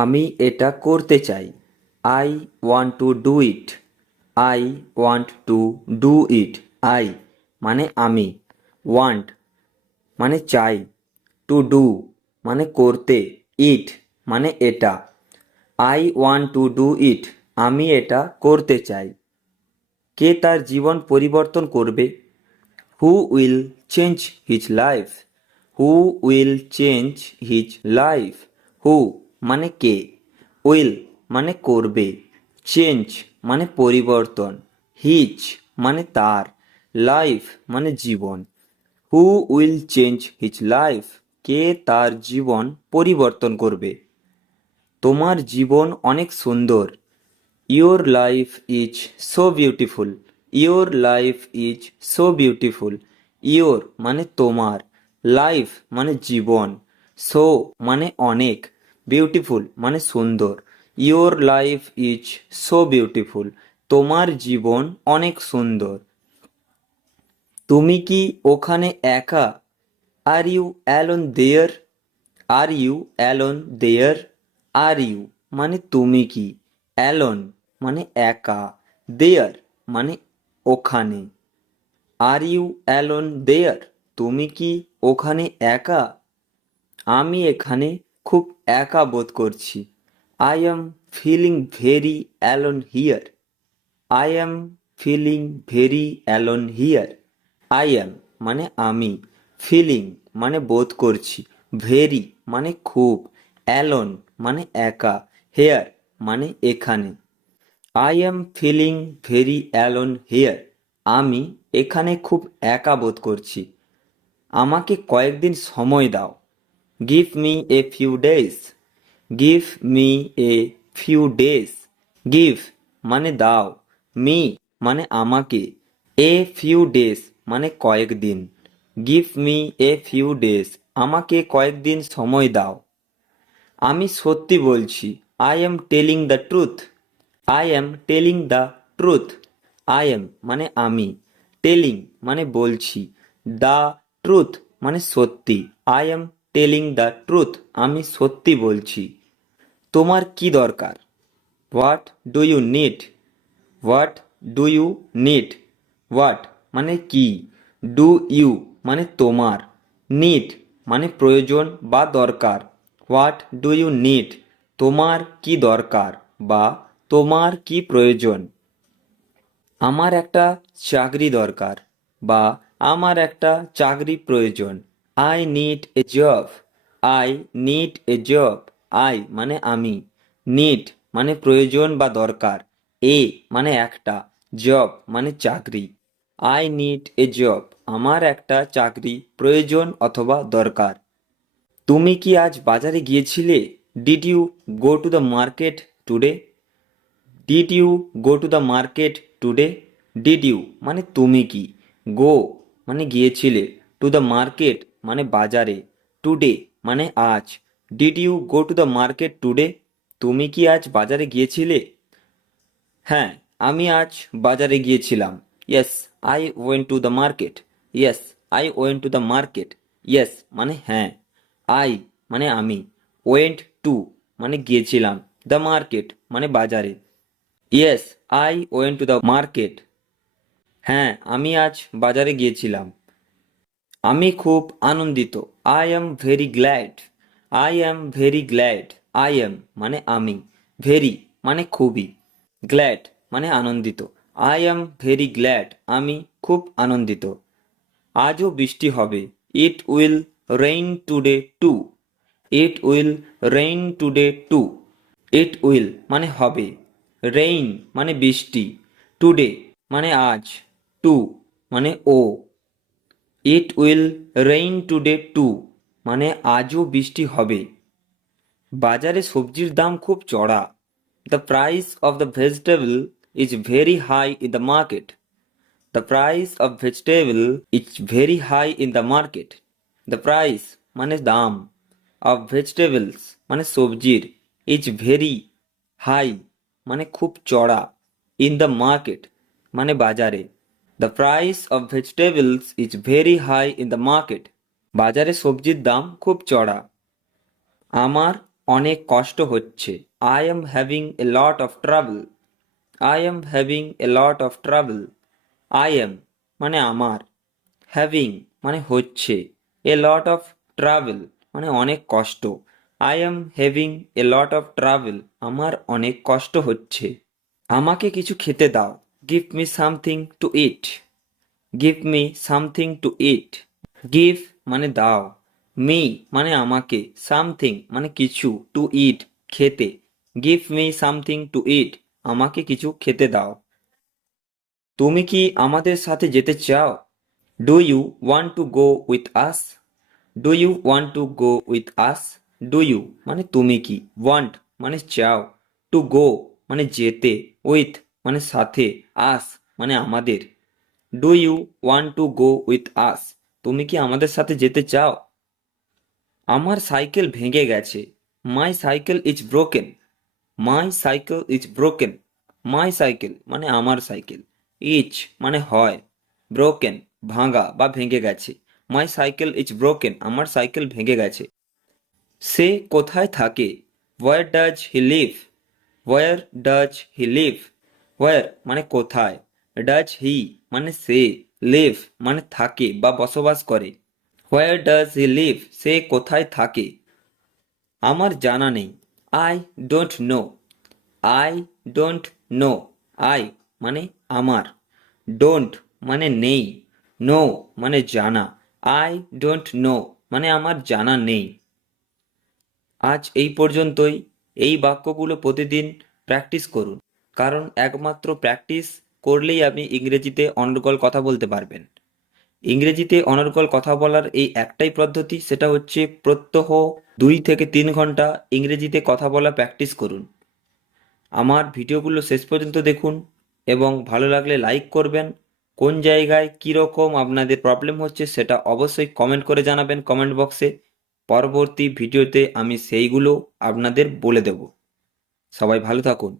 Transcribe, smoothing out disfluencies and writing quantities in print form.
আমি এটা করতে চাই। I want to do it. I want to do it. I মানে আমি, ওয়ান্ট মানে চাই, টু ডু মানে করতে, ইট মানে এটা। I want to do it, আমি এটা করতে চাই। কে তার জীবন পরিবর্তন করবে? Who will change his life? Who will change his life? Who মানে কে, উইল মানে করবে, চেঞ্জ মানে পরিবর্তন, হিজ মানে তার, লাইফ মানে জীবন। Who will change his life? কে তার জীবন পরিবর্তন করবে? তোমার জীবন অনেক সুন্দর। Your life is so beautiful. Your life is so beautiful. Your মানে তোমার, লাইফ মানে জীবন, সো মানে অনেক, বিউটিফুল মানে সুন্দর। Your life is so beautiful, তোমার জীবন অনেক সুন্দর। তুমি কি ওখানে একা? Are you alone there? Are you alone there? Are you মানে তুমি কি, অ্যালোন মানে একা, দেয়ার মানে ওখানে। Are you alone there? তুমি কি ওখানে একা? আমি এখানে খুব একা বোধ করছি। I am feeling very alone here. I am feeling very alone here. I am মানে আমি, ফিলিং মানে বোধ করছি, ভেরি মানে খুব, অ্যালোন মানে একা, হেয়ার মানে এখানে। I am feeling very alone here, আমি এখানে খুব একা বোধ করছি। আমাকে কয়েকদিন সময় দাও। Give me a few days. Give me a few days. Give মানে দাও, মি মানে আমাকে, এ ফিউ ডেজ মানে কয়েকদিন। Give me a few days, আমাকে কয়েকদিন সময় দাও। আমি সত্যি বলছি। I am telling the truth. I am telling the truth. I am মানে আমি, টেলিং মানে বলছি, দ্য ট্রুথ মানে সত্যি। I am telling the truth, আমি সত্যি বলছি। তোমার কি দরকার? What do you need? What do you need? What মানে কি, ডু ইউ মানে তোমার, নিড মানে প্রয়োজন বা দরকার। What do you need? তোমার কি দরকার বা তোমার কি প্রয়োজন? আমার একটা চাকরি দরকার বা আমার একটা চাকরি প্রয়োজন। I need a job. I need a job. I মানে আমি, নিড মানে প্রয়োজন বা দরকার, এ মানে একটা, জব মানে চাকরি। আই নিড এ জব, আমার একটা চাকরি প্রয়োজন অথবা দরকার। তুমি কি আজ বাজারে গিয়েছিলে? Did you go to the market today? Did you go to the market today? Did you মানে তুমি কি, গো মানে গিয়েছিলে, টু দ্য মার্কেট মানে বাজারে, টুডে মানে আজ। Did you go to the market today? তুমি কি আজ বাজারে গিয়েছিলে? হ্যাঁ, আমি আজ বাজারে গিয়েছিলাম। Yes, I went to the market. Yes, I went to the market. Yes মানে হ্যাঁ, আই মানে আমি, ওয়েন্ট টু মানে গিয়েছিলাম, দ্য মার্কেট মানে বাজারে। Yes, I went to the market. হ্যাঁ, আমি আজ বাজারে গিয়েছিলাম। আমি খুব আনন্দিত। I am very glad. I am very glad. I am মানে আমি, ভেরি মানে খুবই, গ্ল্যাড মানে আনন্দিত। আই এম ভেরি গ্ল্যাড, আমি খুব আনন্দিত। আজও বৃষ্টি হবে। It will rain today too. It will rain today too. It will মানে হবে, রেইন মানে বৃষ্টি, টুডে মানে আজ, টু মানে ও। It will rain today too মানে আজও বৃষ্টি হবে। বাজারে সবজির দাম খুব চড়া। The price of the vegetable is very high in the market. The price of vegetable is very high in the market. The price মানে দাম, অফ ভেজিটেবলস মানে সবজির, ইজ ভেরি হাই মানে খুব চড়া, ইন দ্য মার্কেট মানে বাজারে। The price of vegetables is very high in the market. বাজারে সবজির দাম খুব চড়া। আমার অনেক কষ্ট হচ্ছে। I am having a lot of travel. I am having a lot of travel. I am মানে আমার, হ্যাভিং মানে হচ্ছে, এ লট অফ ট্রাভেল মানে অনেক কষ্ট। I am having a lot of travel, আমার অনেক কষ্ট হচ্ছে। আমাকে কিছু খেতে দাও। Give me something to it. Give me something to it. Give মানে দাও, মি মানে আমাকে, সামথিং মানে কিছু, টু ইট খেতে। গিভ মি সামথিং টু ইট, আমাকে কিছু খেতে দাও। তুমি কি আমাদের সাথে যেতে চাও? Do you want to go with us? Do you want to go with us? Do you মানে তুমি কি, ওয়ান্ট মানে চাও, টু গো মানে যেতে, উইথ মানে সাথে, আস মানে আমাদের। Do you want to go with us? তুমি কি আমাদের সাথে যেতে চাও? আমার সাইকেল ভেঙে গেছে। My cycle is broken. My cycle is broken. My cycle মানে আমার সাইকেল, ইজ মানে হয়, ব্রোকেন ভাঙা বা ভেঙে গেছে। মাই সাইকেল ইজ ব্রোকেন, আমার সাইকেল ভেঙে গেছে। সে কোথায় থাকে? Where does he live? Where does he live? Where মানে কোথায়, ডাজ হি মানে সে, লিভ মানে থাকে বা বসবাস করে। হোয়ার ডাজ হি লিভ, সে কোথায় থাকে? আমার জানা নেই। I don't know. I don't know. I মানে আমার, ডোন্ট মানে নেই, নো মানে জানা। আই ডোন্ট নো মানে আমার জানা নেই। আজ এই পর্যন্তই। এই বাক্যগুলো প্রতিদিন প্র্যাকটিস করুন, কারণ একমাত্র প্র্যাকটিস করলেই আপনি ইংরেজিতে অনর্গল কথা বলতে পারবেন। ইংরেজিতে অনর্গল কথা বলার এই একটাই পদ্ধতি, সেটা হচ্ছে প্রত্যহ 2 থেকে 3 ঘন্টা ইংরেজিতে কথা বলা প্র্যাকটিস করুন। আমার ভিডিওগুলো শেষ পর্যন্ত দেখুন এবং ভালো লাগলে লাইক করবেন। কোন জায়গায় কীরকম আপনাদের প্রবলেম হচ্ছে সেটা অবশ্যই কমেন্ট করে জানাবেন কমেন্ট বক্সে। পরবর্তী ভিডিওতে আমি সেইগুলো আপনাদের বলে দেব। সবাই ভালো থাকুন।